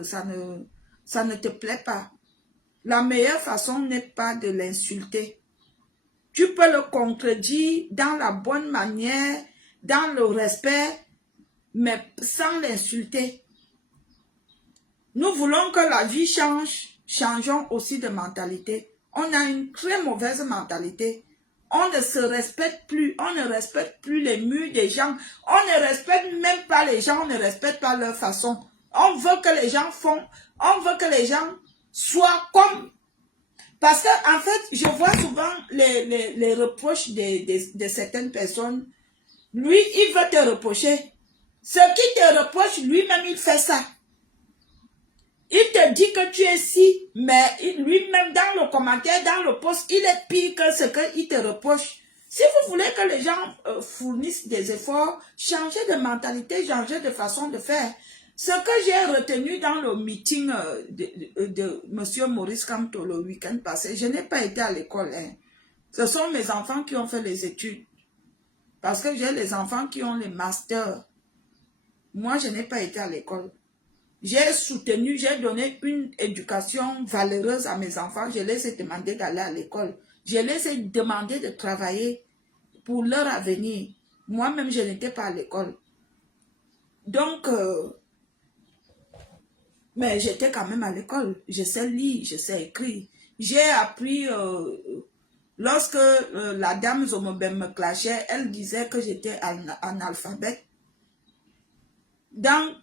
que ça ne te plaît pas, la meilleure façon n'est pas de l'insulter. Tu peux le contredire dans la bonne manière, dans le respect, mais sans l'insulter. Nous voulons que la vie change, changeons aussi de mentalité. On a une très mauvaise mentalité. On ne se respecte plus, on ne respecte plus les murs des gens. On ne respecte même pas les gens, on ne respecte pas leur façon. On veut que les gens on veut que les gens soient comme. Parce que en fait, je vois souvent les reproches de certaines personnes. Lui, il veut te reprocher. Ce qui te reproche, lui-même, il fait ça. Il te dit que tu es si, mais lui-même dans le commentaire, dans le post, il est pire que ce qu'il te reproche. Si vous voulez que les gens fournissent des efforts, changez de mentalité, changez de façon de faire. Ce que j'ai retenu dans le meeting de M. Maurice Kamto le week-end passé, je n'ai pas été à l'école. Hein. Ce sont mes enfants qui ont fait les études. Parce que j'ai les enfants qui ont les masters. Moi, je n'ai pas été à l'école. J'ai soutenu, j'ai donné une éducation valeureuse à mes enfants. Je les ai demandé d'aller à l'école. Je les ai demandé de travailler pour leur avenir. Moi-même, je n'étais pas à l'école. Donc, mais j'étais quand même à l'école. Je sais lire, je sais écrire. J'ai appris, lorsque la dame Zomobem me clashait, elle disait que j'étais analphabète. Donc,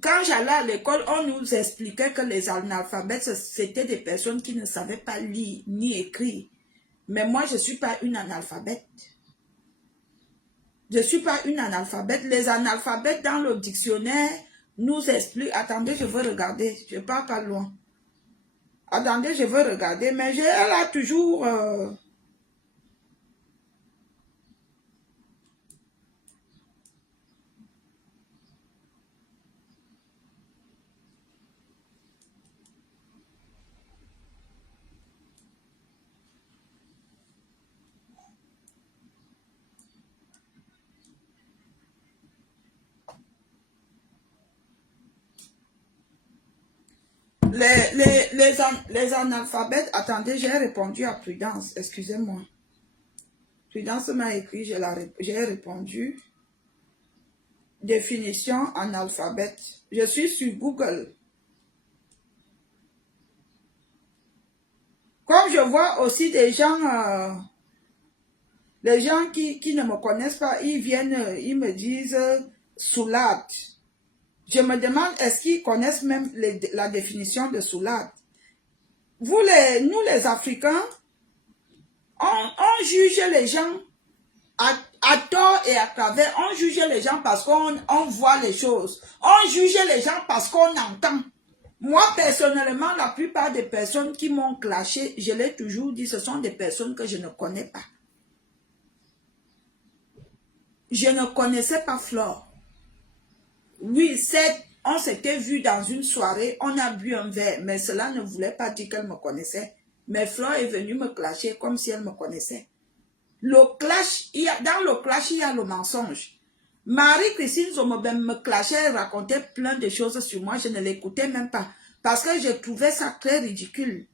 quand j'allais à l'école, on nous expliquait que les analphabètes, c'était des personnes qui ne savaient pas lire ni écrire. Mais moi, je ne suis pas une analphabète. Je ne suis pas une analphabète. Les analphabètes dans le dictionnaire nous expliquent. Attendez, je veux regarder. Je ne pars pas loin. Attendez, je veux regarder. Mais elle a toujours... Les analphabètes, attendez, j'ai répondu à Prudence, excusez-moi. Prudence m'a écrit, j'ai répondu. Définition analphabète. Je suis sur Google. Comme je vois aussi des gens, les gens qui ne me connaissent pas, ils viennent, ils me disent soulade. Je me demande, est-ce qu'ils connaissent même la définition de soulade? Nous les Africains, on juge les gens à tort et à travers. On juge les gens parce qu'on voit les choses. On juge les gens parce qu'on entend. Moi, personnellement, la plupart des personnes qui m'ont clashé, je l'ai toujours dit, ce sont des personnes que je ne connais pas. Je ne connaissais pas Flore. Oui, on s'était vu dans une soirée, on a bu un verre, mais cela ne voulait pas dire qu'elle me connaissait. Mais Flore est venue me clasher comme si elle me connaissait. Le clash, dans le clash, il y a le mensonge. Marie-Christine Zomobem me clashait, elle racontait plein de choses sur moi, je ne l'écoutais même pas. Parce que je trouvais ça très ridicule.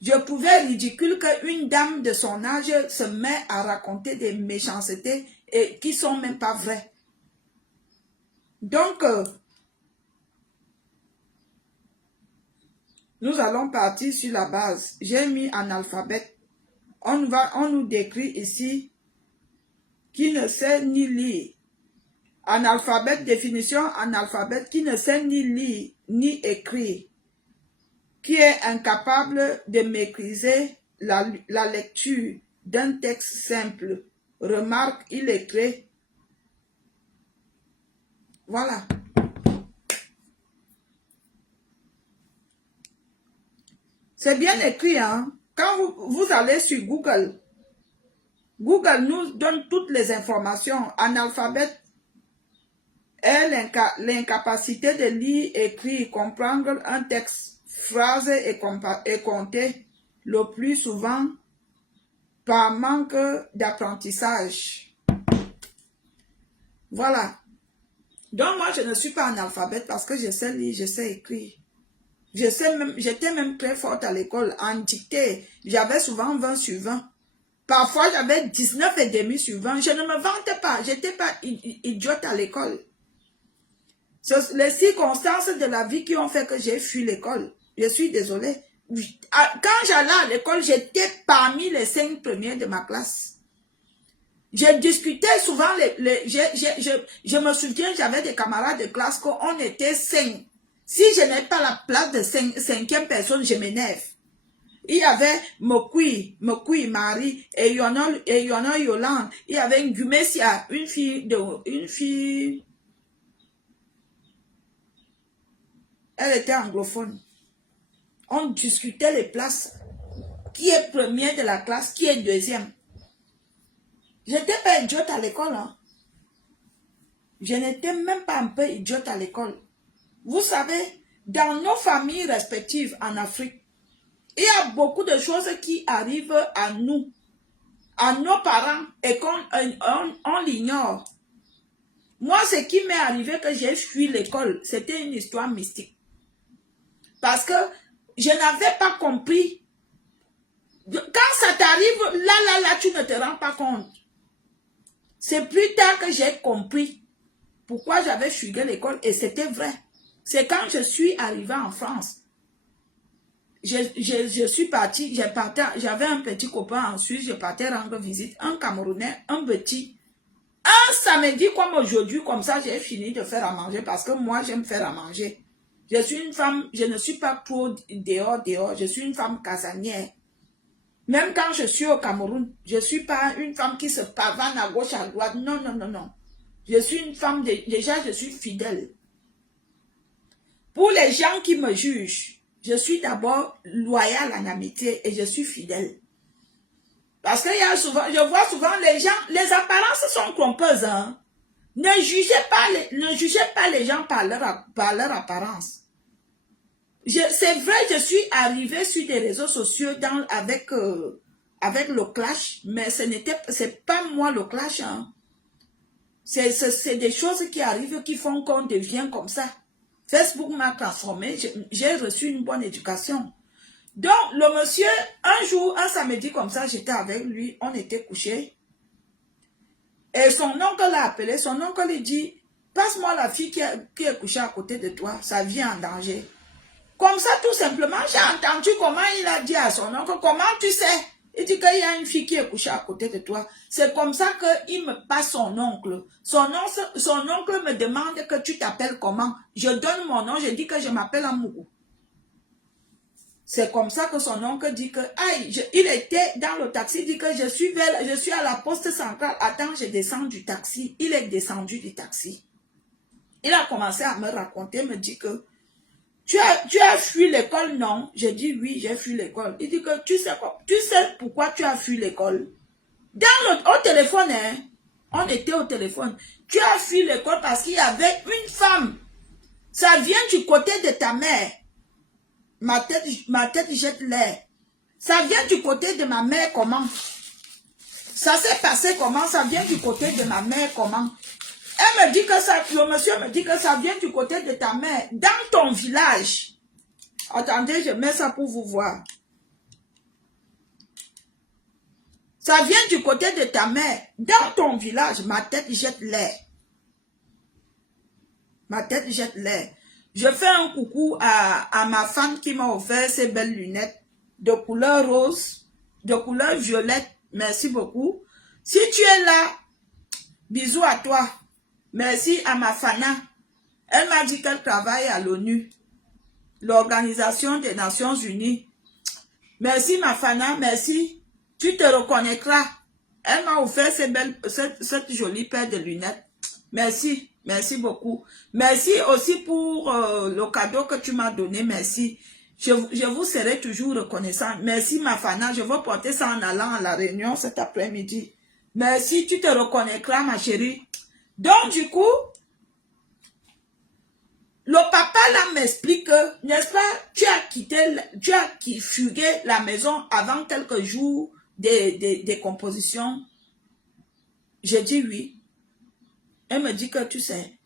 Je trouvais ridicule qu'une dame de son âge se met à raconter des méchancetés et qui ne sont même pas vraies. Donc, nous allons partir sur la base. J'ai mis analphabète. On nous décrit ici qui ne sait ni lire. Analphabète, définition analphabète, qui ne sait ni lire ni écrire, qui est incapable de maîtriser la lecture d'un texte simple. Remarque, il écrit. Voilà. C'est bien écrit, hein? Quand vous allez sur Google, Google nous donne toutes les informations. Analphabète est l'incapacité de lire, écrire, comprendre un texte, phrase et compter, le plus souvent par manque d'apprentissage. Voilà. Donc moi, je ne suis pas analphabète parce que je sais lire, je sais écrire. J'étais même très forte à l'école. En dictée, j'avais souvent 20 sur 20. Parfois, j'avais 19,5 sur 20. Je ne me vantais pas. Je n'étais pas idiote à l'école. C'est les circonstances de la vie qui ont fait que j'ai fui l'école. Je suis désolée. Quand j'allais à l'école, j'étais parmi les 5 premiers de ma classe. Je discutais souvent, je me souviens, j'avais des camarades de classe qu'on était 5. Si je n'ai pas la place de 5e personne, je m'énerve. Il y avait Mokui, Marie, et Yona Yolande. Il y avait une Gumesia, une fille, elle était anglophone. On discutait les places. Qui est premier de la classe, qui est deuxième. Je n'étais pas idiote à l'école. Hein. Je n'étais même pas un peu idiote à l'école. Vous savez, dans nos familles respectives en Afrique, il y a beaucoup de choses qui arrivent à nous, à nos parents, et qu'on l'ignore. Moi, ce qui m'est arrivé que j'ai fui l'école, c'était une histoire mystique. Parce que je n'avais pas compris. Quand ça t'arrive, là, tu ne te rends pas compte. C'est plus tard que j'ai compris pourquoi j'avais fugué l'école, et c'était vrai. C'est quand je suis arrivée en France. Je suis partie, j'avais un petit copain en Suisse, je partais rendre visite, un Camerounais, un petit. Un samedi comme aujourd'hui, comme ça, j'ai fini de faire à manger parce que moi, j'aime faire à manger. Je suis une femme, je ne suis pas trop dehors, je suis une femme casanière. Même quand je suis au Cameroun, je ne suis pas une femme qui se pavane à gauche, à droite. Non, non, non, non. Je suis une femme, déjà, je suis fidèle. Pour les gens qui me jugent, je suis d'abord loyale en amitié et je suis fidèle. Parce que je vois souvent les gens, les apparences sont trompeuses. Hein? Ne jugez pas les gens par leur apparence. C'est vrai, je suis arrivée sur des réseaux sociaux avec le clash, mais c'est pas moi le clash. Hein. C'est des choses qui arrivent qui font qu'on devient comme ça. Facebook m'a transformé, j'ai reçu une bonne éducation. Donc, le monsieur, un jour, un samedi comme ça, j'étais avec lui, on était couchés. Et son oncle l'a appelé, son oncle lui dit, passe-moi la fille qui est couchée à côté de toi, ça vient en danger. Comme ça, tout simplement, j'ai entendu comment il a dit à son oncle, comment tu sais? Il dit qu'il y a une fille qui est couchée à côté de toi. C'est comme ça qu'il me passe son oncle. Son oncle me demande que tu t'appelles comment. Je donne mon nom, je dis que je m'appelle Amougou. C'est comme ça que son oncle dit que, aïe, il était dans le taxi, il dit que je suis à la poste centrale. Attends, je descends du taxi. Il est descendu du taxi. Il a commencé à me raconter, me dit que, tu as fui l'école, non? J'ai dit oui, j'ai fui l'école. Il dit que tu sais pourquoi tu as fui l'école? Au téléphone, hein? On était au téléphone. Tu as fui l'école parce qu'il y avait une femme. Ça vient du côté de ta mère. Ma tête jette l'air. Ça vient du côté de ma mère comment? Ça s'est passé comment? Ça vient du côté de ma mère comment? Elle me dit que le monsieur me dit que ça vient du côté de ta mère, dans ton village. Attendez, je mets ça pour vous voir. Ça vient du côté de ta mère, dans ton village. Ma tête jette l'air. Ma tête jette l'air. Je fais un coucou à ma femme qui m'a offert ces belles lunettes de couleur rose, de couleur violette. Merci beaucoup. Si tu es là, bisous à toi. Merci à ma Fana. Elle m'a dit qu'elle travaille à l'ONU, l'Organisation des Nations Unies. Merci ma Fana, merci. Tu te reconnaîtras. Elle m'a offert cette jolie paire de lunettes. Merci, merci beaucoup. Merci aussi pour le cadeau que tu m'as donné, merci. Je vous serai toujours reconnaissant. Merci ma Fana, je vais porter ça en allant à la réunion cet après-midi. Merci, tu te reconnaîtras ma chérie. Donc, du coup, le papa là m'explique que, n'est-ce pas, tu as fugué la maison avant quelques jours des compositions. J'ai dit oui. Elle me dit que tu sais,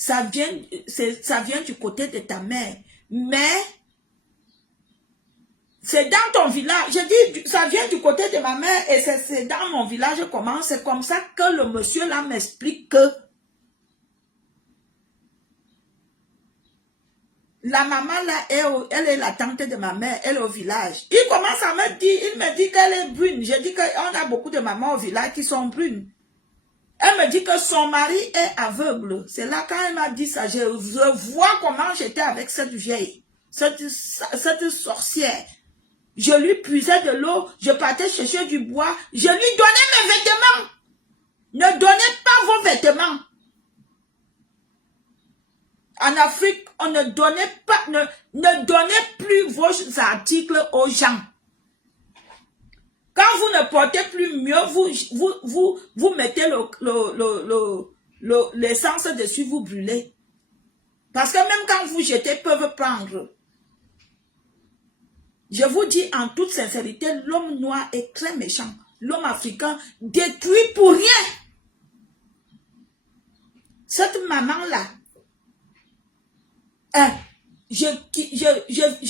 ça vient du côté de ta mère. Mais c'est dans ton village. Je dis, ça vient du côté de ma mère et c'est dans mon village comment. C'est comme ça que le monsieur là m'explique que la maman là, elle est la tante de ma mère, elle est au village. Il commence à me dire, il me dit qu'elle est brune. Je dis qu'on a beaucoup de mamans au village qui sont brunes. Elle me dit que son mari est aveugle. C'est là quand elle m'a dit ça, je vois comment j'étais avec cette vieille, cette sorcière. Je lui puisais de l'eau, je partais chercher du bois, je lui donnais mes vêtements. Ne donnez pas vos vêtements. En Afrique, on ne donnait pas, ne donnez plus vos articles aux gens. Quand vous ne portez plus mieux, vous mettez l'essence dessus, vous brûlez. Parce que même quand vous jetez, peuvent prendre. Je vous dis en toute sincérité, l'homme noir est très méchant. L'homme africain détruit pour rien. Cette maman-là, je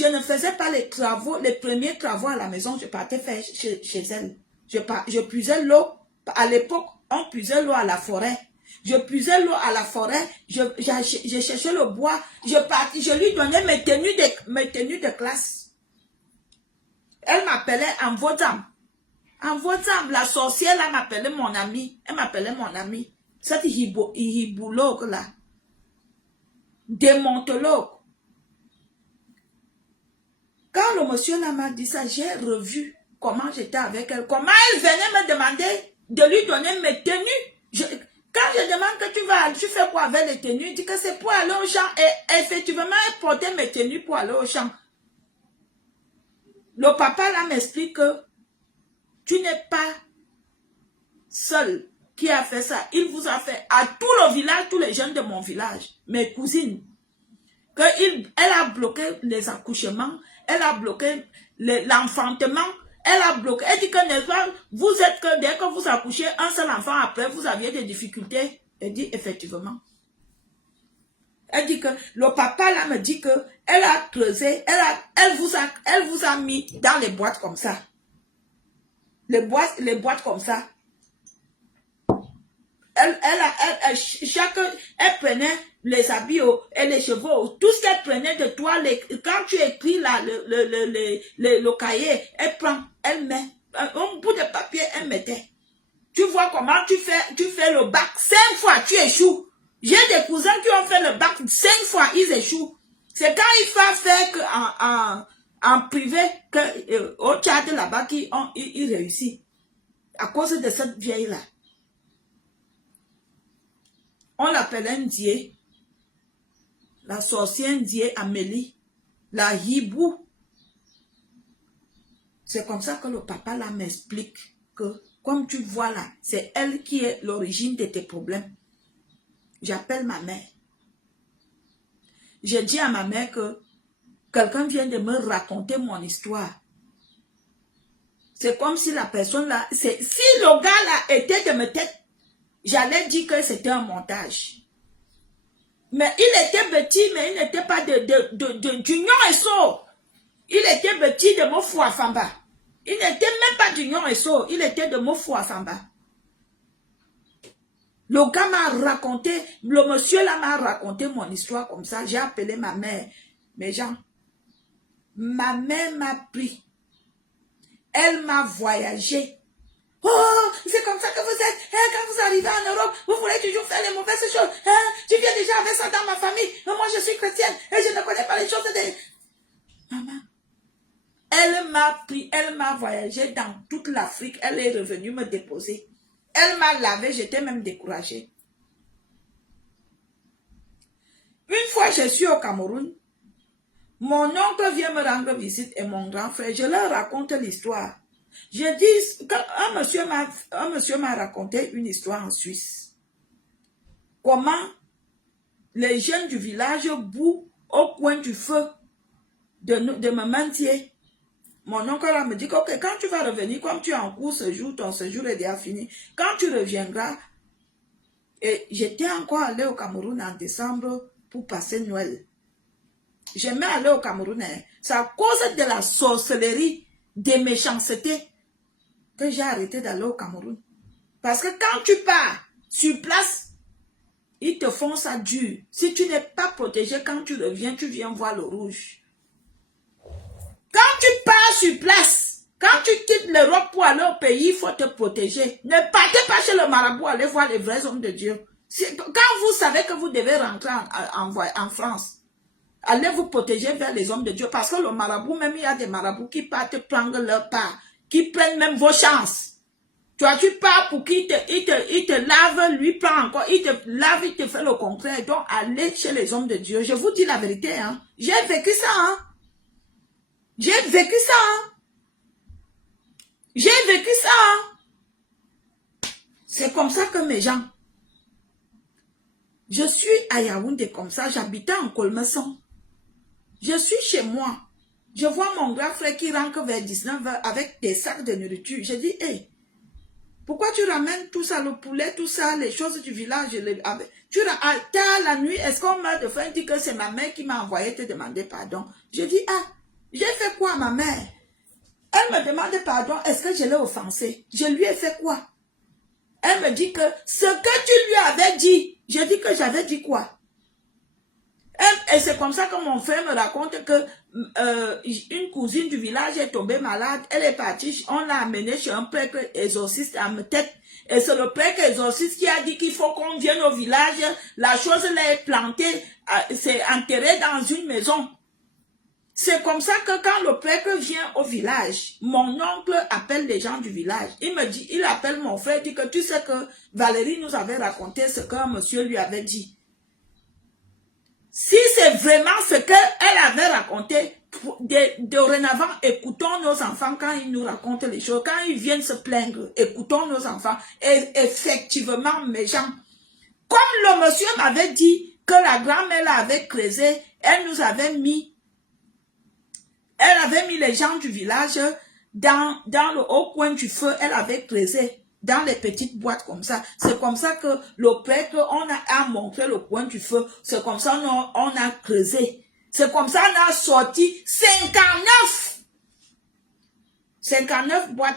ne faisais pas les travaux, les premiers travaux à la maison, je partais faire chez elle. Je puisais l'eau. À l'époque, on puisait l'eau à la forêt. Je puisais l'eau à la forêt, je cherchais le bois, je lui donnais mes tenues de classe. Elle m'appelait en Vodam. En Vodam, la sorcière là m'appelait mon amie. Elle m'appelait mon amie. Cette hiboulogue là. Démontologue. Quand le monsieur là m'a dit ça, j'ai revu comment j'étais avec elle. Comment elle venait me demander de lui donner mes tenues. Quand je demande que tu fais quoi avec les tenues, il dit que c'est pour aller au champ. Et effectivement, elle portait mes tenues pour aller au champ. Le papa là m'explique que tu n'es pas seul qui a fait ça. Il vous a fait à tout le village, tous les jeunes de mon village, mes cousines. Elle a bloqué les accouchements, elle a bloqué l'enfantement, elle a bloqué. Elle dit que n'est-ce pas, vous êtes que dès que vous accouchez un seul enfant après, vous aviez des difficultés. Elle dit effectivement. Elle dit que le papa là me dit que elle a creusé, elle vous a mis dans les boîtes comme ça. Les boîtes comme ça. Elle prenait les habits et les cheveux, tout ce qu'elle prenait de toi, quand tu écris là, le cahier, elle met un bout de papier, elle mettait. Tu vois comment tu fais le bac 5 fois, tu échoues. J'ai des cousins qui ont fait le bac 5 fois, ils échouent. C'est quand il faut faire en privé, au Tchad là-bas, qu'ils réussissent. À cause de cette vieille-là. On l'appelait Ndié. La sorcière Ndié Amélie. La hibou. C'est comme ça que le papa là m'explique que, comme tu vois là, c'est elle qui est l'origine de tes problèmes. J'appelle ma mère. J'ai dit à ma mère que quelqu'un vient de me raconter mon histoire. C'est comme si la personne là, si le gars là était de me tête, j'allais dire que c'était un montage. Mais il était petit, mais il n'était pas d'union et saut. Il était petit de Mofu Afamba. Il n'était même pas d'union et saut. Il était de Mofu Afamba. Le gars m'a raconté, le monsieur là m'a raconté mon histoire comme ça. J'ai appelé ma mère. Mes gens, ma mère m'a pris. Elle m'a voyagé. Oh, c'est comme ça que vous êtes. Quand vous arrivez en Europe, vous voulez toujours faire les mauvaises choses. Tu viens déjà avec ça dans ma famille. Moi, je suis chrétienne et je ne connais pas les choses de... Maman, elle m'a pris, elle m'a voyagé dans toute l'Afrique. Elle est revenue me déposer. Elle m'a lavé, j'étais même découragée. Une fois, je suis au Cameroun. Mon oncle vient me rendre visite et mon grand frère. Je leur raconte l'histoire. Je dis, un monsieur m'a raconté une histoire en Suisse. Comment les jeunes du village bouent au coin du feu de Mamantier. Mon oncle me dit que okay, quand tu vas revenir, comme tu es en cours ce jour, ton séjour est déjà fini. Quand tu reviendras, Et j'étais encore allé au Cameroun en décembre pour passer Noël. J'aimais aller au Cameroun. Hein. C'est à cause de la sorcellerie, des méchancetés, que j'ai arrêté d'aller au Cameroun. Parce que quand tu pars sur place, ils te font ça dur. Si tu n'es pas protégé, quand tu reviens, tu viens voir le rouge. Quand tu pars sur place, quand tu quittes l'Europe pour aller au pays, il faut te protéger. Ne partez pas chez le marabout, allez voir les vrais hommes de Dieu. Quand vous savez que vous devez rentrer en France, allez vous protéger vers les hommes de Dieu. Parce que le marabout, même il y a des marabouts qui partent prendre leur part, qui prennent même vos chances. Toi, tu pars pour qu'il te lave, lui prend encore, il te lave, il te fait le contraire. Donc, allez chez les hommes de Dieu. Je vous dis la vérité, hein. J'ai vécu ça, hein. J'ai vécu ça, hein. J'ai vécu ça, hein. C'est comme ça que mes gens. Je suis à Yaoundé comme ça, j'habitais en Colmeson. Je suis chez moi. Je vois mon grand frère qui rentre vers 19h avec des sacs de nourriture. Je dis, hé, pourquoi tu ramènes tout ça, le poulet, tout ça, les choses du village? Tard la nuit, est-ce qu'on meurt de faim? Il dit que c'est ma mère qui m'a envoyé te demander pardon. Je dis, ah, j'ai fait quoi à ma mère? Elle me demande pardon, est-ce que je l'ai offensée? Je lui ai fait quoi? Elle me dit que ce que tu lui avais dit, je dis que j'avais dit quoi? Et c'est comme ça que mon frère me raconte que une cousine du village est tombée malade. Elle est partie, on l'a amenée chez un prêtre exorciste à me tête. Et c'est le prêtre exorciste qui a dit qu'il faut qu'on vienne au village. La chose là est plantée, c'est enterré dans une maison. C'est comme ça que quand le prêtre vient au village, mon oncle appelle les gens du village. Il me dit, il appelle mon frère, dit que tu sais que Valérie nous avait raconté ce qu'un monsieur lui avait dit. Si c'est vraiment ce qu'elle avait raconté, dorénavant, écoutons nos enfants quand ils nous racontent les choses, quand ils viennent se plaindre, écoutons nos enfants. Et effectivement, mes gens, comme le monsieur m'avait dit que la grand-mère avait creusé, elle avait mis les gens du village dans le haut coin du feu, elle avait creusé dans les petites boîtes comme ça. C'est comme ça que le prêtre, on a montré le coin du feu. C'est comme ça on a creusé. C'est comme ça on a sorti 59 boîtes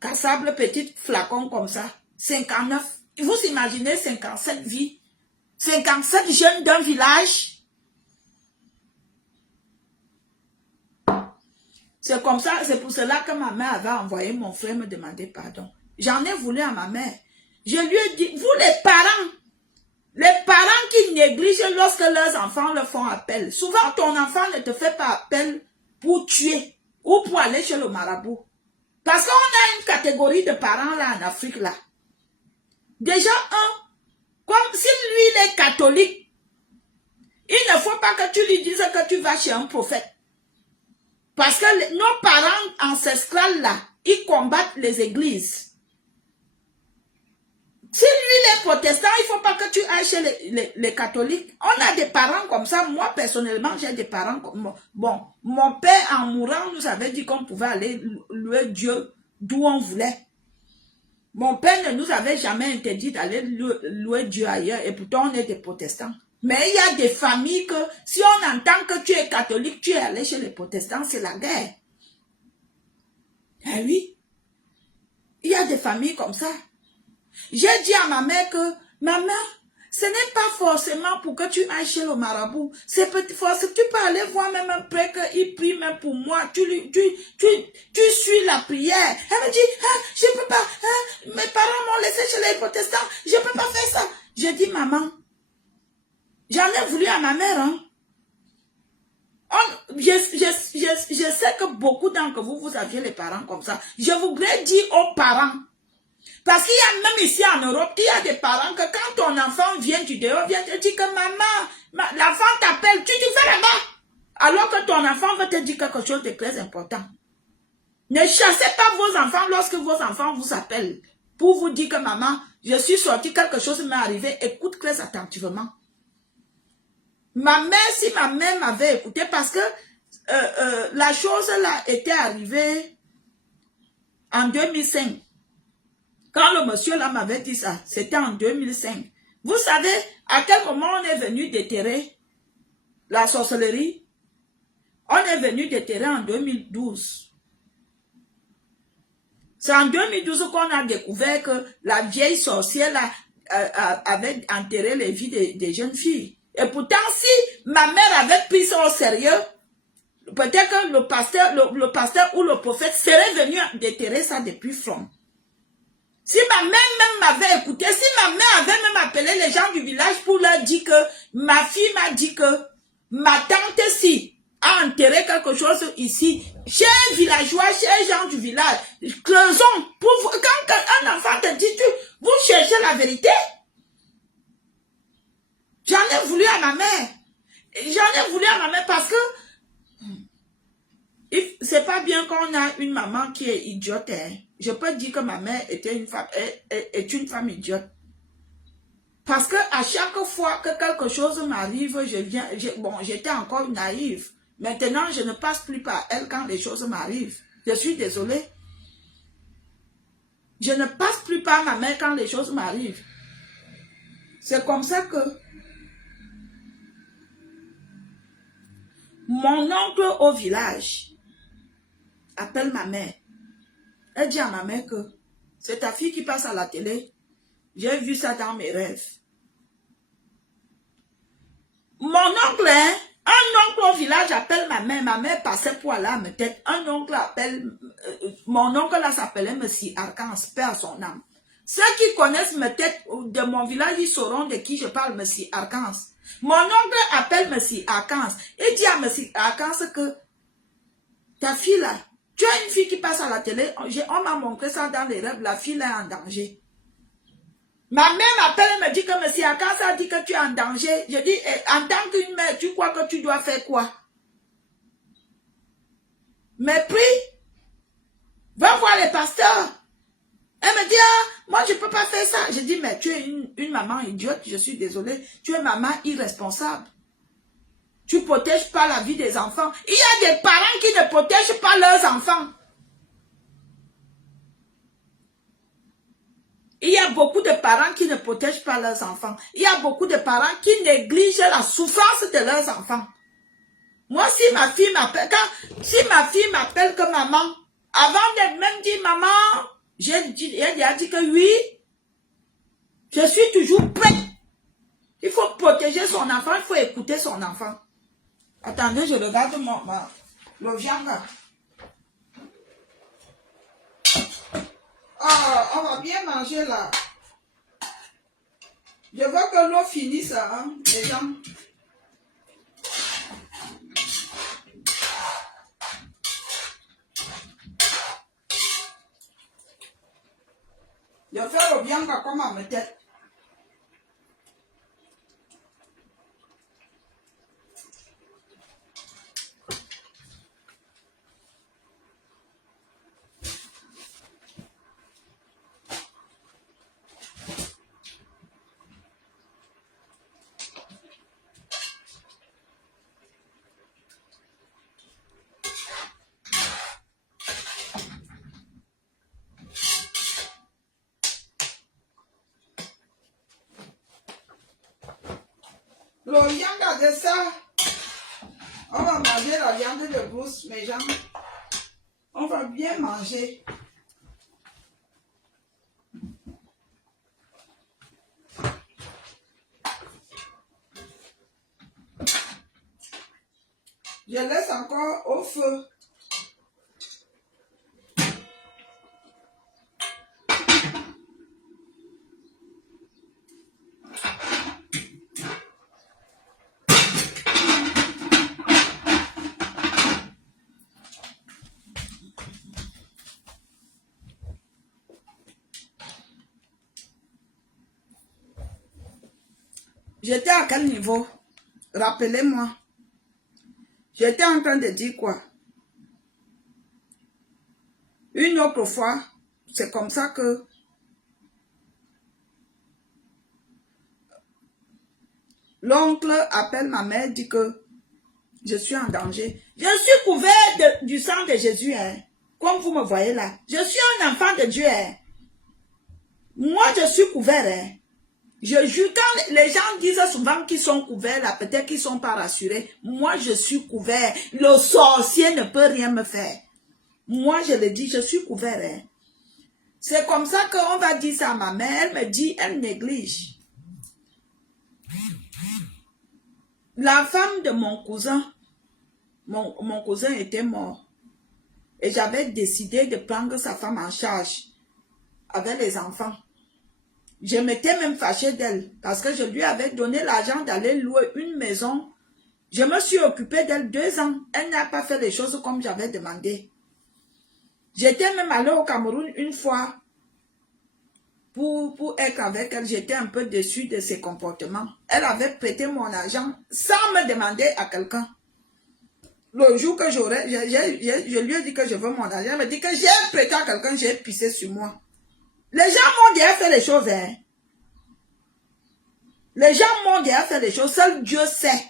cassables, petites flacons comme ça. 59. Vous imaginez 57 vies? 57 jeunes d'un village? C'est comme ça, c'est pour cela que ma mère avait envoyé mon frère me demander pardon. J'en ai voulu à ma mère. Je lui ai dit, vous les parents qui négligent lorsque leurs enfants leur font appel. Souvent, ton enfant ne te fait pas appel pour tuer ou pour aller chez le marabout. Parce qu'on a une catégorie de parents là en Afrique là. Déjà, comme si lui il est catholique, il ne faut pas que tu lui dises que tu vas chez un prophète. Parce que nos parents ancestrales là, ils combattent les églises. Si lui est protestant, il ne faut pas que tu ailles chez les catholiques. On a des parents comme ça. Moi, personnellement, j'ai des parents comme... Bon, mon père, en mourant, nous avait dit qu'on pouvait aller louer Dieu d'où on voulait. Mon père ne nous avait jamais interdit d'aller louer Dieu ailleurs. Et pourtant, on est des protestants. Mais il y a des familles que, si on entend que tu es catholique, tu es allé chez les protestants, c'est la guerre. Ah oui. Il y a des familles comme ça. J'ai dit à ma mère que, maman, ce n'est pas forcément pour que tu ailles chez le marabout. C'est forcément, tu peux aller voir même un prêtre, il prie même pour moi. Tu suis la prière. Elle me dit, ah, je ne peux pas, mes parents m'ont laissé chez les protestants, je ne peux pas faire ça. J'ai dit, maman, j'en ai voulu à ma mère, hein. Je sais que beaucoup d'entre vous, vous aviez les parents comme ça. Je voudrais dire aux parents, parce qu'il y a même ici en Europe, il y a des parents que quand ton enfant vient du dehors, vient te dire que maman, l'enfant t'appelle, tu dis fais là-bas. Alors que ton enfant veut te dire quelque chose de très important. Ne chassez pas vos enfants lorsque vos enfants vous appellent pour vous dire que maman, je suis sortie, quelque chose m'est arrivé, écoute très attentivement. Ma mère, si ma mère m'avait écouté, parce que la chose là était arrivée en 2005. Quand le monsieur là m'avait dit ça, c'était en 2005. Vous savez à quel moment on est venu déterrer la sorcellerie? On est venu déterrer en 2012. C'est en 2012 qu'on a découvert que la vieille sorcière là, avait enterré les vies des jeunes filles. Et pourtant, si ma mère avait pris ça au sérieux, peut-être que le pasteur ou le prophète serait venu déterrer ça depuis front. Si ma mère même m'avait écouté, si ma mère avait même appelé les gens du village pour leur dire que ma fille m'a dit que ma tante si a enterré quelque chose ici, chez un villageois, chez les gens du village, creusons, pour quand un enfant te dit, vous cherchez la vérité. J'en ai voulu à ma mère. J'en ai voulu à ma mère parce que c'est pas bien qu'on a une maman qui est idiote. Hein. Je peux dire que ma mère était est une femme idiote. Parce que à chaque fois que quelque chose m'arrive, j'étais encore naïve. Maintenant, je ne passe plus par elle quand les choses m'arrivent. Je suis désolée. Je ne passe plus par ma mère quand les choses m'arrivent. C'est comme ça que mon oncle au village appelle ma mère. Elle dit à ma mère que c'est ta fille qui passe à la télé. J'ai vu ça dans mes rêves. Mon oncle, hein, un oncle au village appelle ma mère passait pour aller à ma tête. Un oncle appelle, mon oncle là s'appelait Monsieur Arcance, père à son âme. Ceux qui connaissent ma tête de mon village, ils sauront de qui je parle, Monsieur Arcance. Mon oncle appelle Monsieur Arcance et dit à Monsieur Arcance que ta fille là, tu as une fille qui passe à la télé, on m'a montré ça dans les rêves, la fille là est en danger. Ma mère m'appelle et me dit que Monsieur Arcance a dit que tu es en danger. Je dis, en tant qu'une mère, tu crois que tu dois faire quoi? Mépris. Va voir les pasteurs. Elle me dit, ah, moi je ne peux pas faire ça. Je dis, mais tu es une maman idiote, je suis désolée. Tu es maman irresponsable. Tu ne protèges pas la vie des enfants. Il y a des parents qui ne protègent pas leurs enfants. Il y a beaucoup de parents qui ne protègent pas leurs enfants. Il y a beaucoup de parents qui négligent la souffrance de leurs enfants. Moi, si ma fille m'appelle, que maman, avant d'être même dit maman, elle a dit que oui, je suis toujours prête. Il faut protéger son enfant, il faut écouter son enfant. Attendez, je regarde le viande. Ah, on va bien manger là. Je veux que l'eau finisse, hein, les gens. Je fais le bien comme à ma tête. Le viande de ça, on va manger la viande de brousse, mes gens. On va bien manger. Je laisse encore au feu. J'étais à quel niveau? Rappelez-moi. J'étais en train de dire quoi? Une autre fois, c'est comme ça que l'oncle appelle ma mère, dit que je suis en danger. Je suis couvert du sang de Jésus, hein, comme vous me voyez là. Je suis un enfant de Dieu. Hein. Moi, je suis couvert. Hein. Je jure, quand les gens disent souvent qu'ils sont couverts, là, peut-être qu'ils ne sont pas rassurés. Moi, je suis couvert. Le sorcier ne peut rien me faire. Moi, je le dis, je suis couvert. Hein. C'est comme ça qu'on va dire ça à ma mère. Elle me dit, elle néglige. La femme de mon cousin, mon cousin était mort. Et j'avais décidé de prendre sa femme en charge avec les enfants. Je m'étais même fâchée d'elle parce que je lui avais donné l'argent d'aller louer une maison. Je me suis occupée d'elle 2 ans. Elle n'a pas fait les choses comme j'avais demandé. J'étais même allée au Cameroun une fois pour être avec elle. J'étais un peu déçue de ses comportements. Elle avait prêté mon argent sans me demander à quelqu'un. Le jour que j'aurais, je lui ai dit que je veux mon argent. Elle me dit que j'ai prêté à quelqu'un, j'ai pissé sur moi. Les gens m'ont déjà fait les choses, hein. Les gens m'ont déjà fait les choses, seul Dieu sait.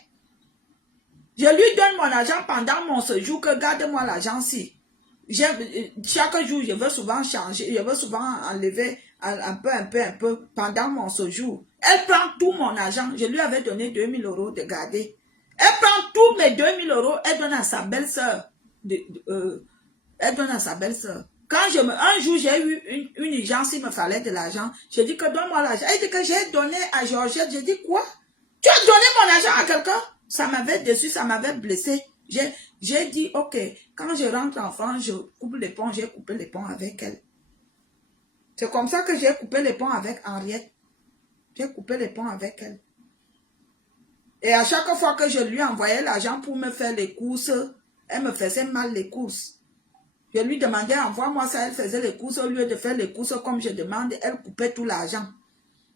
Je lui donne mon argent pendant mon séjour, que garde-moi l'argent-ci. Chaque jour, je veux souvent changer, je veux souvent enlever un peu pendant mon séjour. Elle prend tout mon argent. Je lui avais donné 2000 € de garder. Elle prend tous mes 2000 €, elle donne à sa belle-sœur. Elle donne à sa belle-sœur. Quand un jour, j'ai eu une urgence, il me fallait de l'argent. Je dis que donne-moi l'argent. Elle dit que j'ai donné à Georgette. Je dis quoi? Tu as donné mon argent à quelqu'un? Ça m'avait déçu, ça m'avait blessé. J'ai dit, ok, quand je rentre en France, je coupe les ponts. J'ai coupé les ponts avec elle. C'est comme ça que j'ai coupé les ponts avec Henriette. J'ai coupé les ponts avec elle. Et à chaque fois que je lui envoyais l'argent pour me faire les courses, elle me faisait mal les courses. Je lui demandais, envoie-moi ça, elle faisait les courses. Au lieu de faire les courses comme je demande, elle coupait tout l'argent.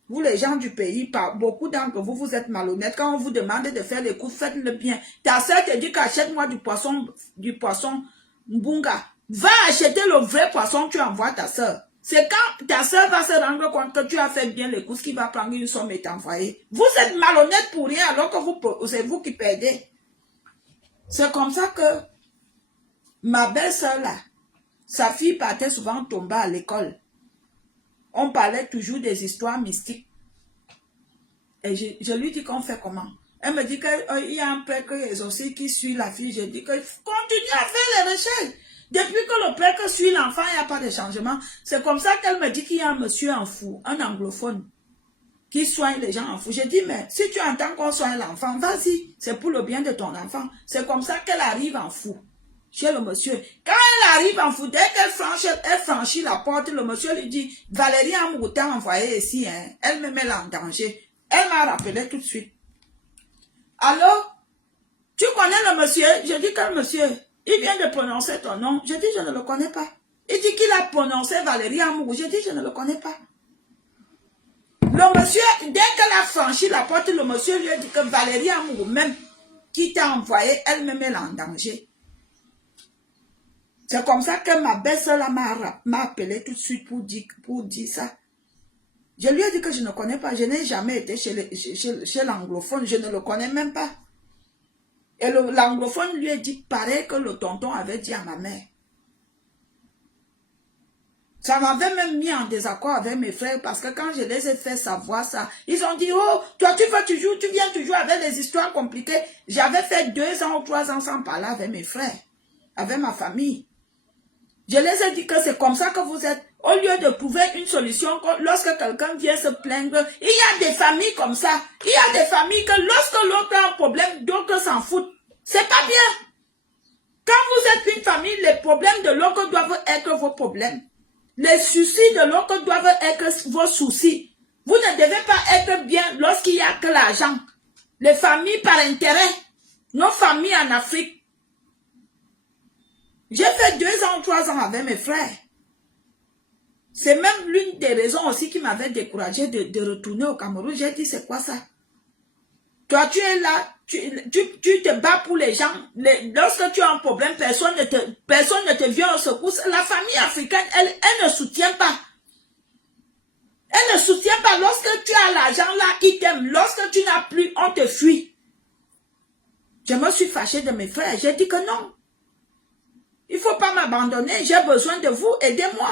Vous, les gens du pays, beaucoup d'entre vous, vous êtes malhonnêtes. Quand on vous demande de faire les courses, faites-le bien. Ta soeur te dit qu'achète-moi du poisson mbunga. Va acheter le vrai poisson, tu envoies ta soeur. C'est quand ta soeur va se rendre compte que tu as fait bien les courses qu'il va prendre une somme et t'envoyer. Vous êtes malhonnêtes pour rien alors que c'est vous qui perdez. C'est comme ça que ma belle-sœur là, sa fille partait souvent tomber à l'école. On parlait toujours des histoires mystiques. Et je lui dis qu'on fait comment? Elle me dit qu'il y a un prêtre aussi qui suit la fille. Je dis que continue à faire les recherches. Depuis que le prêtre suit l'enfant, il n'y a pas de changement. C'est comme ça qu'elle me dit qu'il y a un monsieur en fou, un anglophone, qui soigne les gens en fou. Je dis, mais si tu entends qu'on soigne l'enfant, vas-y, c'est pour le bien de ton enfant. C'est comme ça qu'elle arrive en fou. Chez le monsieur. Quand elle arrive en fou, dès qu'elle franchit la porte, le monsieur lui dit, Valérie Amour t'a envoyé ici, hein. Elle me met en danger. Elle m'a rappelé tout de suite. Alors, tu connais le monsieur? Je dis, quel monsieur? Il vient de prononcer ton nom. Je dis, je ne le connais pas. Il dit qu'il a prononcé Valérie Amour. Je dis, je ne le connais pas. Le monsieur, dès qu'elle a franchi la porte, le monsieur lui a dit que Valérie Amour, même qui t'a envoyé, elle me met en danger. C'est comme ça que ma belle-sœur m'a appelé tout de suite pour dire ça. Je lui ai dit que je ne connais pas. Je n'ai jamais été chez l'anglophone. Je ne le connais même pas. Et l'anglophone lui a dit pareil que le tonton avait dit à ma mère. Ça m'avait même mis en désaccord avec mes frères parce que quand je les ai fait savoir ça, ils ont dit, oh, toi tu viens toujours avec des histoires compliquées. J'avais fait 2 ans ou 3 ans sans parler avec mes frères, avec ma famille. Je les ai dit que c'est comme ça que vous êtes. Au lieu de trouver une solution, lorsque quelqu'un vient se plaindre, il y a des familles comme ça. Il y a des familles que lorsque l'autre a un problème, d'autres s'en foutent. C'est pas bien. Quand vous êtes une famille, les problèmes de l'autre doivent être vos problèmes. Les soucis de l'autre doivent être vos soucis. Vous ne devez pas être bien lorsqu'il n'y a que l'argent. Les familles par intérêt. Nos familles en Afrique. J'ai fait 2 ans, 3 ans avec mes frères. C'est même l'une des raisons aussi qui m'avait découragé de retourner au Cameroun. J'ai dit, c'est quoi ça? Toi, tu es là, tu te bats pour les gens. Lorsque tu as un problème, personne ne te vient au secours. La famille africaine, elle ne soutient pas. Elle ne soutient pas. Lorsque tu as l'argent là qui t'aime, lorsque tu n'as plus, on te fuit. Je me suis fâchée de mes frères. J'ai dit que non. Il ne faut pas m'abandonner. J'ai besoin de vous. Aidez-moi.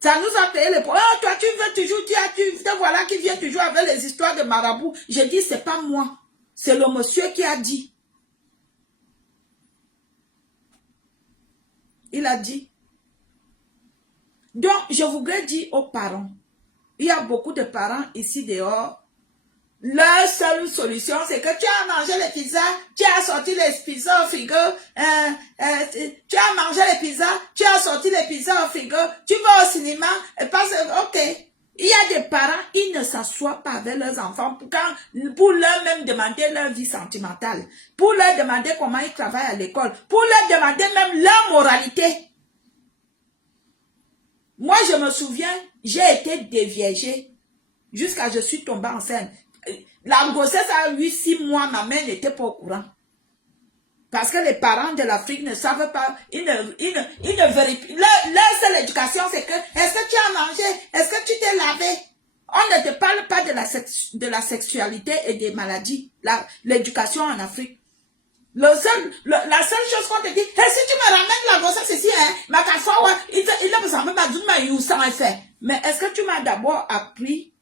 Ça nous a créé les problèmes. Oh, toi, tu veux toujours, tu te voilà qui vient toujours avec les histoires de marabout. J'ai dit, c'est pas moi. C'est le monsieur qui a dit. Il a dit. Donc, je voudrais dire aux parents, il y a beaucoup de parents ici dehors, leur seule solution, c'est que tu as mangé les pizzas, tu as sorti les pizzas au frigo, tu as mangé les pizzas, tu as sorti les pizzas au frigo, tu vas au cinéma, et passe, ok. Il y a des parents, ils ne s'assoient pas avec leurs enfants pour leur même demander leur vie sentimentale, pour leur demander comment ils travaillent à l'école, pour leur demander même leur moralité. Moi, je me souviens, j'ai été déviergée jusqu'à ce que je suis tombée enceinte. La grossesse a eu 6 mois, ma mère n'était pas au courant. Parce que les parents de l'Afrique ne savent pas, ils ne vérifient. Leur seule éducation, c'est que, est-ce que tu as mangé? Est-ce que tu t'es lavé? On ne te parle pas de la sexualité et des maladies. L'éducation en Afrique. La seule chose qu'on te dit, hey, si tu me ramènes la grossesse ici, hein, ma cafouawa, il a besoin de me faire. Mais est-ce que tu m'as d'abord appris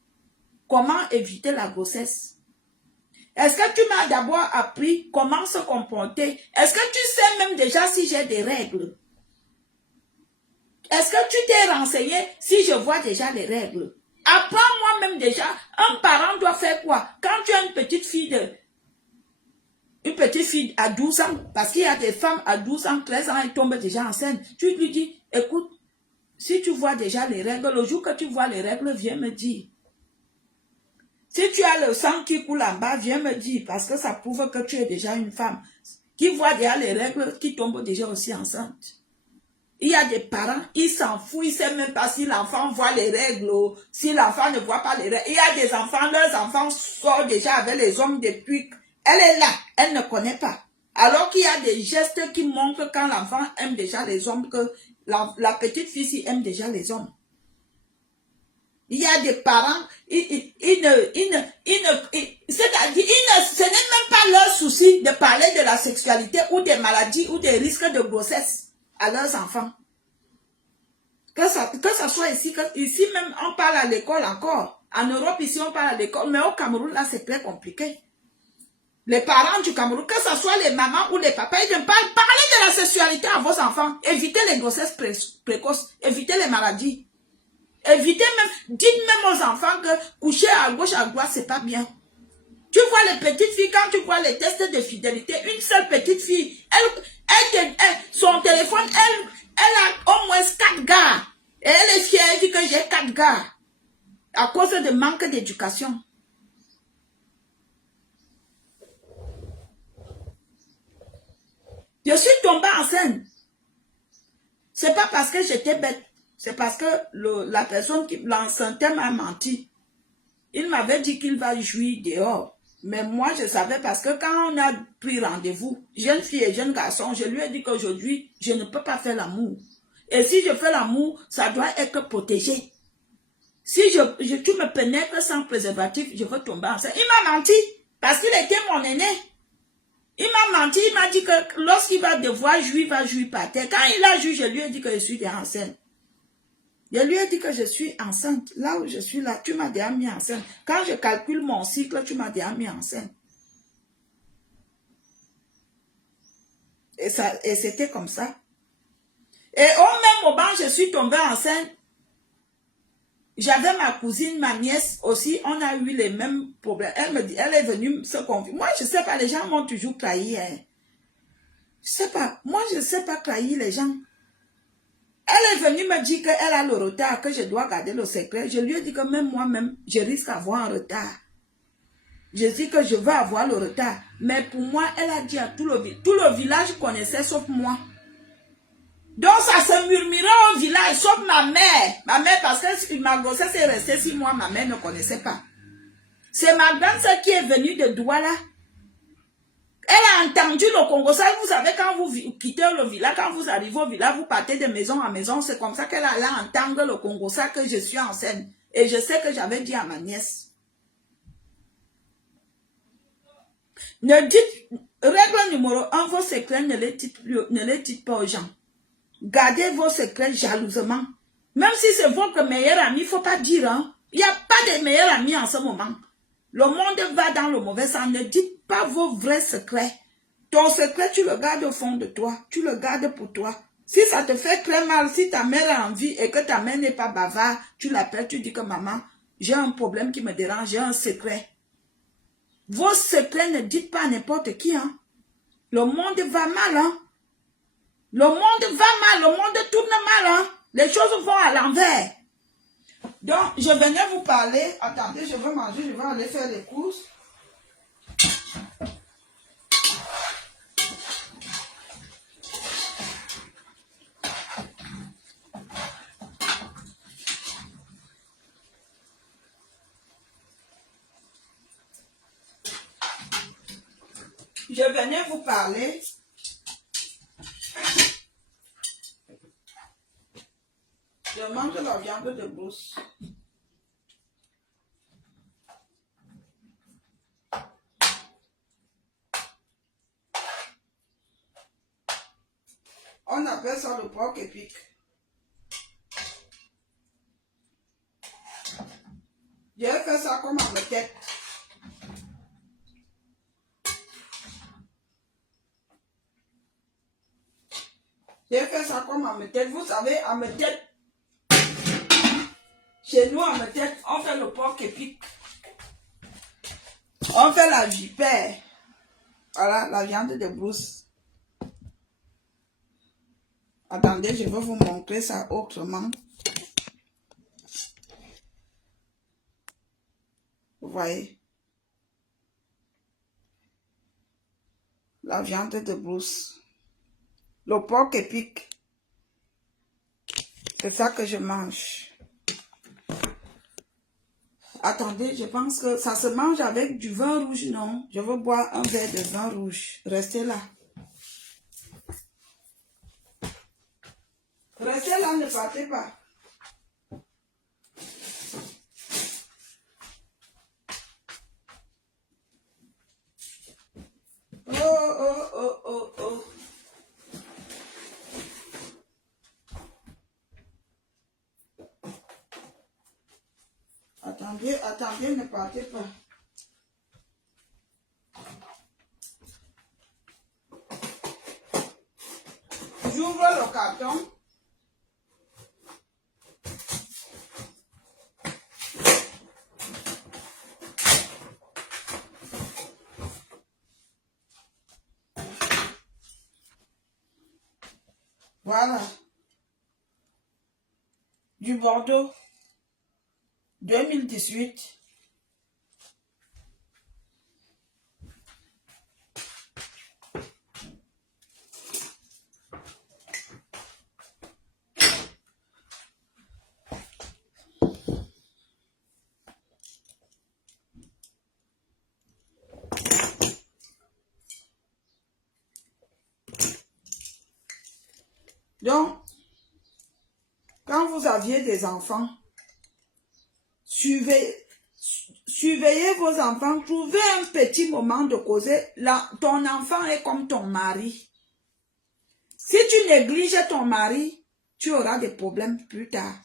comment éviter la grossesse? Est-ce que tu m'as d'abord appris comment se comporter? Est-ce que tu sais même déjà si j'ai des règles? Est-ce que tu t'es renseigné si je vois déjà les règles? Apprends-moi même déjà, un parent doit faire quoi? Quand tu as une petite fille à 12 ans, parce qu'il y a des femmes à 12 ans, 13 ans, elles tombent déjà enceintes. Tu lui dis, écoute, si tu vois déjà les règles, le jour que tu vois les règles, viens me dire. Si tu as le sang qui coule en bas, viens me dire, parce que ça prouve que tu es déjà une femme qui voit déjà les règles, qui tombe déjà aussi enceinte. Il y a des parents, ils s'en foutent, ils ne savent même pas si l'enfant voit les règles, si l'enfant ne voit pas les règles. Il y a des enfants, leurs enfants sortent déjà avec les hommes depuis. Elle est là, elle ne connaît pas. Alors qu'il y a des gestes qui montrent quand l'enfant aime déjà les hommes, que la petite fille aime déjà les hommes. Il y a des parents, c'est-à-dire, ce n'est même pas leur souci de parler de la sexualité ou des maladies ou des risques de grossesse à leurs enfants. Que ça soit ici, ici même on parle à l'école encore. En Europe, ici on parle à l'école, mais au Cameroun, là c'est très compliqué. Les parents du Cameroun, que ce soit les mamans ou les papas, ils ne parlent pas de la sexualité à vos enfants. Évitez les grossesses précoces, évitez les maladies. Évitez même, dites même aux enfants que coucher à gauche, à droite, c'est pas bien. Tu vois les petites filles, quand tu vois les tests de fidélité, une seule petite fille, son téléphone, elle a au moins 4 gars. Et elle est fière, elle dit que j'ai 4 gars. À cause de manque d'éducation. Je suis tombée enceinte. C'est pas parce que j'étais bête. C'est parce que la personne qui l'enceintait m'a menti. Il m'avait dit qu'il va jouir dehors. Mais moi, je savais parce que quand on a pris rendez-vous, jeune fille et jeune garçon, je lui ai dit qu'aujourd'hui, je ne peux pas faire l'amour. Et si je fais l'amour, ça doit être protégé. Si tu me pénètres sans préservatif, je veux tomber enceinte. Il m'a menti parce qu'il était mon aîné. Il m'a menti, il m'a dit que lorsqu'il va devoir jouir, il va jouir par terre. Quand il a joué, je lui ai dit que je suis déjà enceinte. Je lui ai dit que je suis enceinte. Là où je suis là, tu m'as déjà mis enceinte. Quand je calcule mon cycle, tu m'as déjà mis enceinte. Et c'était comme ça. Et au même moment, je suis tombée enceinte. J'avais ma cousine, ma nièce aussi, on a eu les mêmes problèmes. Elle me dit, elle est venue se confier. Moi, je ne sais pas, les gens m'ont toujours trahi. Hein. Je ne sais pas, moi, je ne sais pas trahir les gens. Elle est venue me dire qu'elle a le retard, que je dois garder le secret. Je lui ai dit que même moi-même, je risque d'avoir un retard. Je dis que je veux avoir le retard. Mais pour moi, elle a dit à tout le village connaissait sauf moi. Donc ça se murmurait au village, sauf ma mère. Ma mère, parce que ma grossesse est restée 6 mois, ma mère ne connaissait pas. C'est ma grande soeur qui est venue de Douala. Elle a entendu le Congo. Ça, vous savez, quand vous quittez le village, quand vous arrivez au village, vous partez de maison en maison. C'est comme ça qu'elle allait entendre le Congo, ça que je suis enceinte. Et je sais que j'avais dit à ma nièce. Règle numéro 1, vos secrets ne les dites pas aux gens. Gardez vos secrets jalousement. Même si c'est votre meilleur ami, il ne faut pas dire. Hein? Il n'y a pas de meilleur ami en ce moment. Le monde va dans le mauvais sens. Ne dites pas vos vrais secrets. Ton secret, tu le gardes au fond de toi. Tu le gardes pour toi. Si ça te fait très mal, si ta mère a envie et que ta mère n'est pas bavarde, tu l'appelles, tu dis que maman, j'ai un problème qui me dérange, j'ai un secret. Vos secrets, ne dites pas à n'importe qui. Hein. Le monde va mal. Hein. Le monde va mal, le monde tourne mal. Hein. Les choses vont à l'envers. Donc, je venais vous parler. Attendez, je veux manger, je vais aller faire les courses. Je venais vous parler. Je mange la viande de brousse. On appelle ça le porc épic. J'ai fait ça comme en tête. J'ai fait ça comme en tête. Vous savez, en tête. Chez nous, en tête, on fait le porc épic. On fait la vipère. Voilà, la viande de brousse. Attendez, je vais vous montrer ça autrement. Vous voyez? La viande de brousse. Le porc épic. C'est ça que je mange. Attendez, je pense que ça se mange avec du vin rouge, non? Je veux boire un verre de vin rouge. Restez là. Restez là, ne partez pas. Oh, oh, oh, oh, oh. Attendez, attendez, ne partez pas. J'ouvre le carton. Voilà. Du Bordeaux. 2018. Donc, quand vous aviez des enfants, surveillez vos enfants, trouvez un petit moment de causer. Ton enfant est comme ton mari. Si tu négliges ton mari, tu auras des problèmes plus tard.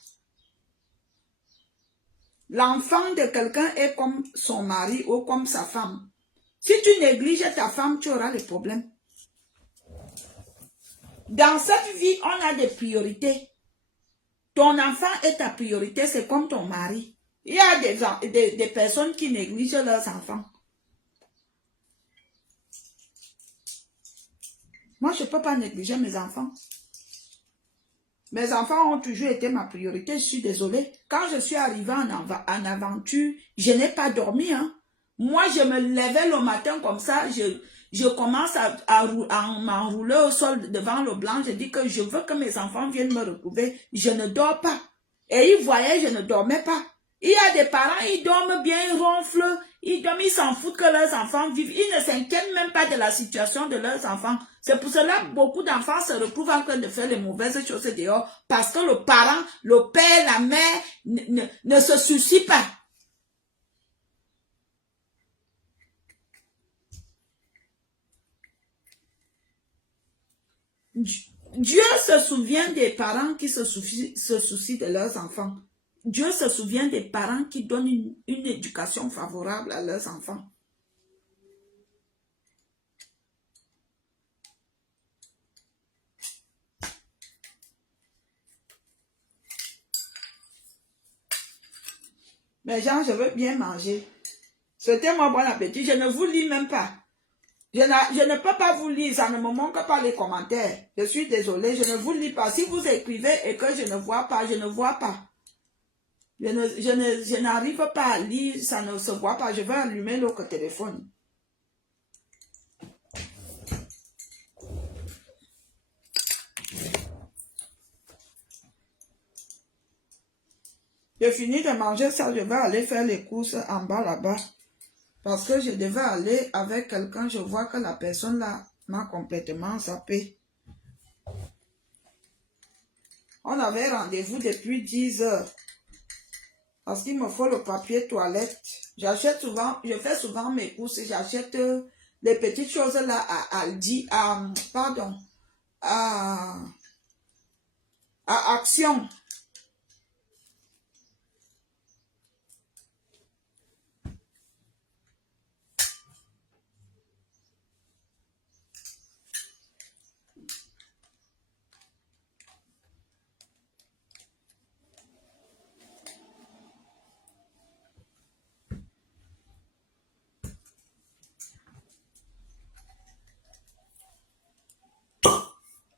L'enfant de quelqu'un est comme son mari ou comme sa femme. Si tu négliges ta femme, tu auras des problèmes. Dans cette vie, on a des priorités. Ton enfant est ta priorité, c'est comme ton mari. Il y a des personnes qui négligent leurs enfants. Moi, je ne peux pas négliger mes enfants. Mes enfants ont toujours été ma priorité, je suis désolée. Quand je suis arrivée en aventure, je n'ai pas dormi. Hein. Moi, je me levais le matin comme ça, je commence à m'enrouler au sol devant le blanc. Je dis que je veux que mes enfants viennent me retrouver. Je ne dors pas. Et ils voyaient, je ne dormais pas. Il y a des parents, ils dorment bien, ils ronflent, ils dorment, ils s'en foutent que leurs enfants vivent. Ils ne s'inquiètent même pas de la situation de leurs enfants. C'est pour cela que beaucoup d'enfants se retrouvent en train de faire les mauvaises choses dehors. Parce que le parent, le père, la mère ne se soucient pas. Dieu se souvient des parents qui se soucient de leurs enfants. Dieu se souvient des parents qui donnent une éducation favorable à leurs enfants. Mais Jean, je veux bien manger. Souhaitez-moi bon appétit. Je ne vous lis même pas. Je ne peux pas vous lire. Ça ne me manque pas les commentaires. Je suis désolée. Je ne vous lis pas. Si vous écrivez et que je ne vois pas, je ne vois pas. Je n'arrive pas à lire. Ça ne se voit pas. Je vais allumer l'autre téléphone. J'ai fini de manger ça. Je vais aller faire les courses en bas là-bas. Parce que je devais aller avec quelqu'un, je vois que la personne là m'a complètement zappé. On avait rendez-vous depuis 10 heures. Parce qu'il me faut le papier toilette. J'achète souvent, je fais souvent mes courses, j'achète les petites choses là à Aldi, pardon, à Action.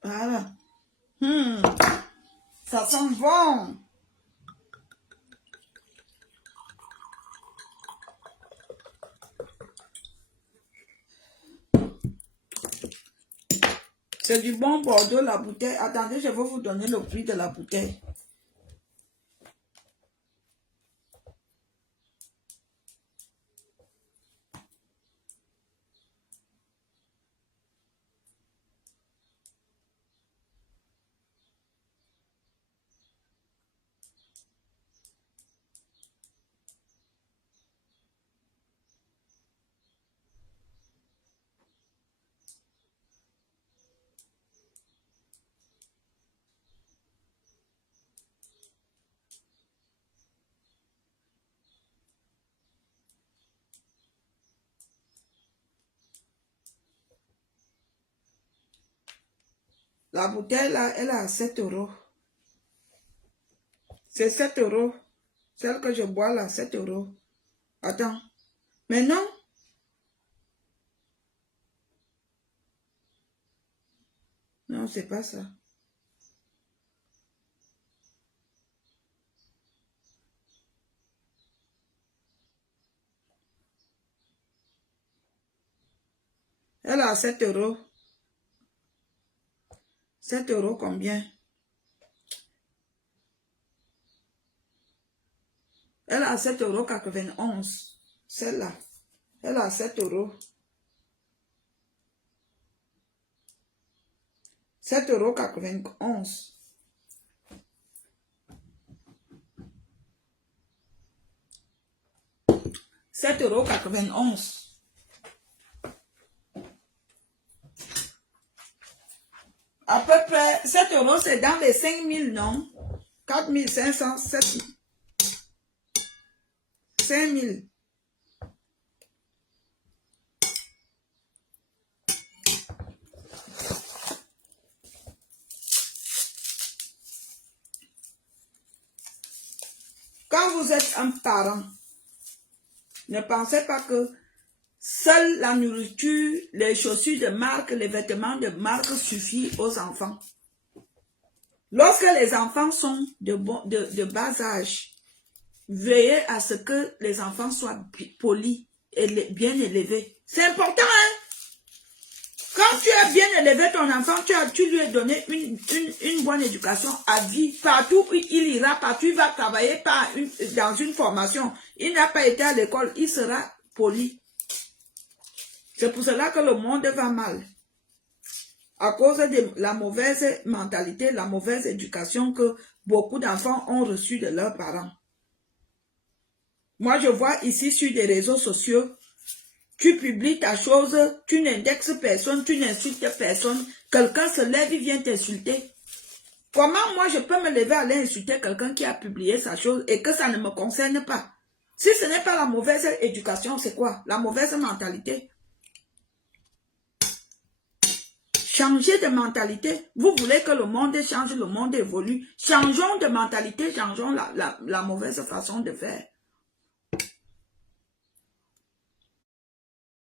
Voilà. Ça sent bon. C'est du bon Bordeaux, la bouteille. Attendez, je vais vous donner le prix de la bouteille. La bouteille là, elle est à 7 euros. C'est 7 euros. Celle que je bois là, 7 euros. Attends. Mais non. Non, c'est pas ça. Elle a 7 euros. 7 euros combien? Elle a 7 euros 91. Celle-là. Elle a 7 euros. 7 euros 91. €7 91. À peu près, 7 euros, c'est dans les 5 000, non? 4 500, 7 5 000. Quand vous êtes un parent, ne pensez pas que seule la nourriture, les chaussures de marque, les vêtements de marque suffisent aux enfants. Lorsque les enfants sont de bas âge, veillez à ce que les enfants soient polis et bien élevés. C'est important, hein? Quand tu as bien élevé ton enfant, tu lui as donné une bonne éducation à vie. Partout où il ira, partout où il va travailler dans une formation. Il n'a pas été à l'école, il sera poli. C'est pour cela que le monde va mal. À cause de la mauvaise mentalité, la mauvaise éducation que beaucoup d'enfants ont reçue de leurs parents. Moi, je vois ici sur des réseaux sociaux, Tu publies ta chose, tu n'indexes personne, tu n'insultes personne. Quelqu'un se lève, il vient t'insulter. Comment moi je peux me lever à aller insulter quelqu'un qui a publié sa chose et que ça ne me concerne pas? Si ce n'est pas la mauvaise éducation, c'est quoi? La mauvaise mentalité. Changez de mentalité. Vous voulez que le monde change, le monde évolue. Changeons de mentalité, changeons la mauvaise façon de faire.